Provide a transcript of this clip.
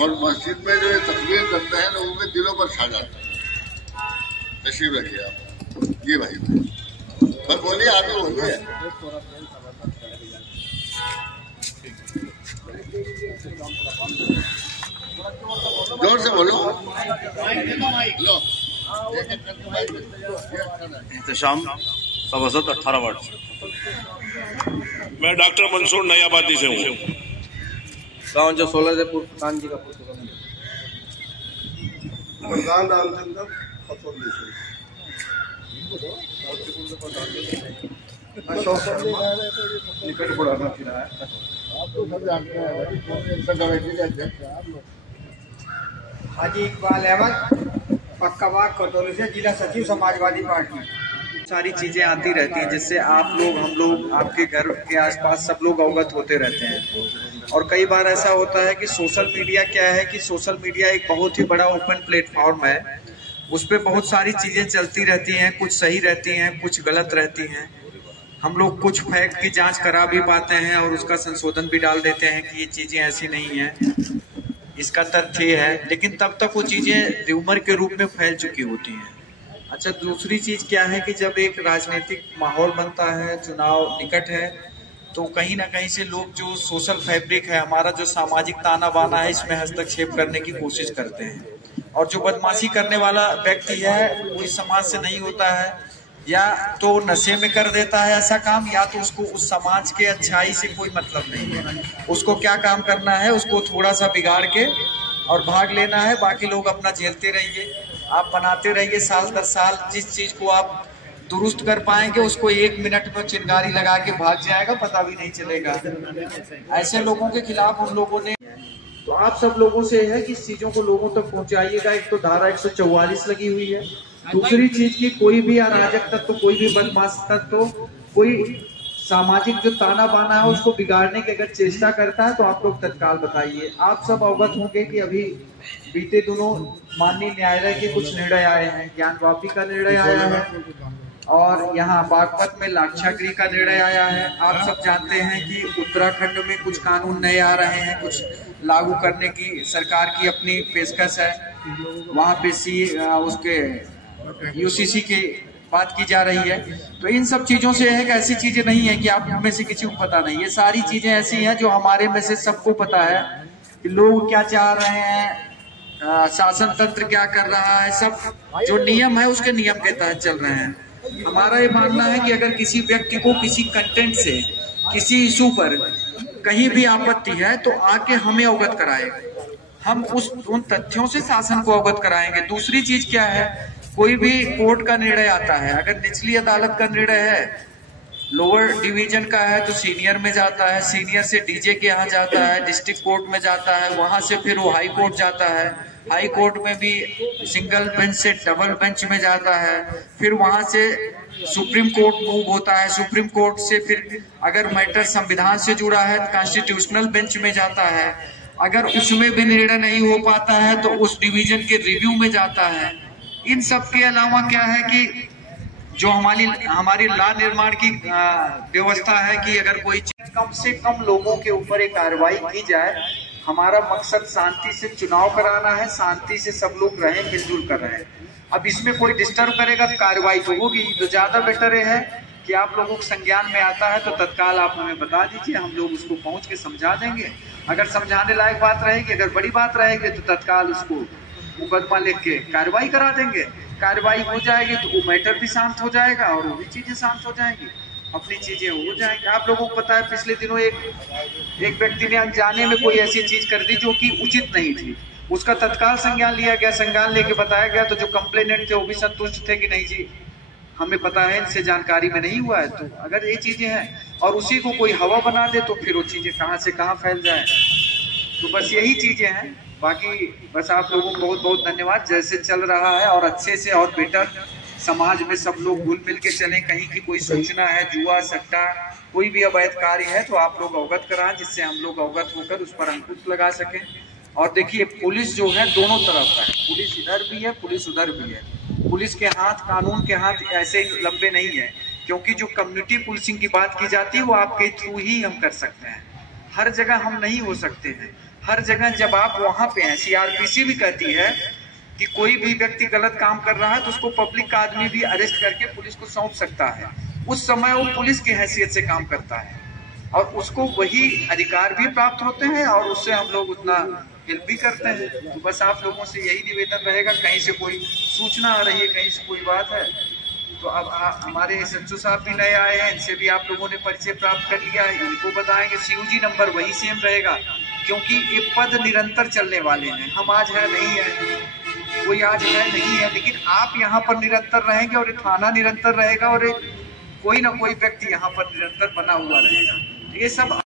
और मस्जिद में जो ये तकबीर करते हैं लोगों के दिलों पर छा जाता है। तशरीफ रखिए आप। जी भाई बस बोलिए, आगे बोलिए। जोर से बोलो। लो एहतशाम सवासत 18 वार्ड से। मैं डॉक्टर मंसूर नयाबादी से हूँ। गाँव जो 16 से कान जी का रामचंद्र निकट बुढ़ाना फिरा है। आप तो सब जानते हैं। हाजी इकबाल अहमद पक्काबाग कटोरी से, जिला सचिव समाजवादी पार्टी। सारी चीजें आती रहती हैं जिससे आप लोग, हम लोग, आपके घर के आसपास सब लोग अवगत होते रहते हैं। और कई बार ऐसा होता है कि सोशल मीडिया क्या है कि सोशल मीडिया एक बहुत ही बड़ा ओपन प्लेटफॉर्म है। उस पर बहुत सारी चीजें चलती रहती हैं, कुछ सही रहती हैं, कुछ गलत रहती हैं। हम लोग कुछ फैक्ट की जांच करा भी पाते हैं और उसका संशोधन भी डाल देते हैं कि ये चीजें ऐसी नहीं हैं, इसका तथ्य है, लेकिन तब तक वो चीजें र्यूमर के रूप में फैल चुकी होती हैं। अच्छा, दूसरी चीज क्या है कि जब एक राजनीतिक माहौल बनता है, चुनाव निकट है, तो कहीं ना कहीं से लोग जो सोशल फैब्रिक है, हमारा जो सामाजिक ताना बाना है, इसमें हस्तक्षेप करने की कोशिश करते हैं। और जो बदमाशी करने वाला व्यक्ति है वो इस समाज से नहीं होता है, या तो नशे में कर देता है ऐसा काम, या तो उसको उस समाज के अच्छाई से कोई मतलब नहीं है। उसको क्या काम करना है, उसको थोड़ा सा बिगाड़ के और भाग लेना है। बाकी लोग अपना झेलते रहिए, आप बनाते रहिए। साल दर साल जिस चीज को आप दुरुस्त कर पाएंगे उसको 1 मिनट में चिंगारी लगा के भाग जाएगा, पता भी नहीं चलेगा। ऐसे लोगों के खिलाफ हम लोगों ने, तो आप सब लोगों से है कि इस चीजों को लोगों तक पहुंचाइएगा। एक तो धारा 144 लगी हुई है। दूसरी चीज की कोई भी अराजक तत्व, कोई भी बदमाश तत्व, कोई सामाजिक जो ताना बाना है उसको बिगाड़ने की अगर चेष्टा करता है तो आप लोग तत्काल बताइए। आप सब अवगत होंगे कि अभी बीते दिनों माननीय न्यायालय के कुछ निर्णय आए हैं। ज्ञान वापी का निर्णय आया है और यहाँ बागपत में लाक्षागृह का निर्णय आया है। आप सब जानते हैं कि उत्तराखंड में कुछ कानून नए आ रहे हैं, कुछ लागू करने की सरकार की अपनी पेशकश है। वहाँ पे उसके यूसीसी की बात की जा रही है। तो इन सब चीजों से है कि ऐसी चीजें नहीं है कि आप में से किसी को पता नहीं। ये सारी चीजें ऐसी हैं जो हमारे में से सबको पता है कि लोग क्या चाह रहे हैं, शासन तंत्र क्या कर रहा है। सब जो नियम है उसके नियम के तहत चल रहे हैं। हमारा ये मानना है कि अगर किसी व्यक्ति को किसी कंटेंट से, किसी इशू पर कहीं भी आपत्ति है तो आके हमें अवगत कराए। हम उन तथ्यों से शासन को अवगत कराएंगे। दूसरी चीज क्या है, कोई भी कोर्ट का निर्णय आता है, अगर निचली अदालत का निर्णय है, लोअर डिवीजन का है तो सीनियर में जाता है, सीनियर से डीजे के यहाँ जाता है, डिस्ट्रिक्ट कोर्ट में जाता है, वहां से फिर वो हाई कोर्ट जाता है, हाई कोर्ट में भी सिंगल बेंच से डबल बेंच में जाता है, फिर वहां से सुप्रीम कोर्ट मूव होता है, सुप्रीम कोर्ट से फिर अगर मैटर संविधान से जुड़ा है तो कॉन्स्टिट्यूशनल बेंच में जाता है। अगर उसमें भी निर्णय नहीं हो पाता है तो उस डिवीजन के रिव्यू में जाता है। इन सब के अलावा क्या है कि जो हमारी लॉ निर्माण की व्यवस्था है कि अगर कोई चीज कम से कम लोगों के ऊपर एक कार्रवाई की जाए। हमारा मकसद शांति से चुनाव कराना है, शांति से सब लोग रहें, मिलजुल कर रहे हैं। अब इसमें कोई डिस्टर्ब करेगा तो कार्रवाई तो होगी। तो ज्यादा बेटर है कि आप लोगों को संज्ञान में आता है तो तत्काल आप हमें बता दीजिए, हम लोग उसको पहुंच के समझा देंगे। अगर समझाने लायक बात रहेगी, अगर बड़ी बात रहेगी तो तत्काल उसको मुकदमा लिख के कार्रवाई करा देंगे। कार्रवाई हो जाएगी तो वो मैटर भी शांत हो जाएगा और वो भी चीजें शांत हो जाएंगी, अपनी चीजें हो जाएंगी। आप लोगों को पता है पिछले दिनों एक व्यक्ति ने अनजाने में कोई ऐसी चीज कर दी जो कि उचित नहीं थी। उसका तत्काल संज्ञान लिया गया, संज्ञान लेके बताया गया तो जो कंप्लेनेंट थे वो भी संतुष्ट थे कि नहीं जी हमें पता है, इनसे जानकारी में नहीं हुआ है। तो अगर ये चीजें हैं और उसी को कोई हवा बना दे तो फिर वो चीजें कहाँ से कहाँ फैल जाए। तो बस यही चीजें हैं। बाकी बस आप लोगों को बहुत बहुत धन्यवाद। जैसे चल रहा है और अच्छे से और बेटर समाज में सब लोग घुल मिल के चलें। कहीं की कोई सूचना है, जुआ सट्टा कोई भी अवैध कार्य है तो आप लोग अवगत कराएं, जिससे हम लोग अवगत होकर उस पर अंकुश लगा सकें। और देखिए पुलिस जो है दोनों तरफ है, पुलिस इधर भी है, पुलिस उधर भी है। पुलिस के हाथ, कानून के हाथ ऐसे लंबे नहीं है, क्योंकि जो कम्युनिटी पुलिसिंग की बात की जाती है वो आपके थ्रू ही हम कर सकते हैं। हर जगह हम नहीं हो सकते हैं, हर जगह जब आप वहां पे हैं, सीआरपीसी भी कहती है कि कोई भी व्यक्ति गलत काम कर रहा है तो उसको पब्लिक का आदमी भी अरेस्ट करके पुलिस को सौंप सकता है। उस समय वो पुलिस की हैसियत से काम करता है और उसको वही अधिकार भी प्राप्त होते हैं और उससे हम लोग उतना हेल्प भी करते हैं। तो बस आप लोगों से यही निवेदन रहेगा, कहीं से कोई सूचना आ रही है, कहीं से कोई बात है तो अब हमारे SHO साहब भी नए आए हैं, इनसे भी आप लोगों ने परिचय प्राप्त कर लिया है, इनको बताएंगे। COG नंबर वही सेम रहेगा क्योंकि ये पद निरंतर चलने वाले हैं। हम आज है नहीं है, कोई आज है नहीं है, लेकिन आप यहाँ पर निरंतर रहेंगे और थाना निरंतर रहेगा और कोई ना कोई व्यक्ति यहाँ पर निरंतर बना हुआ रहेगा। ये सब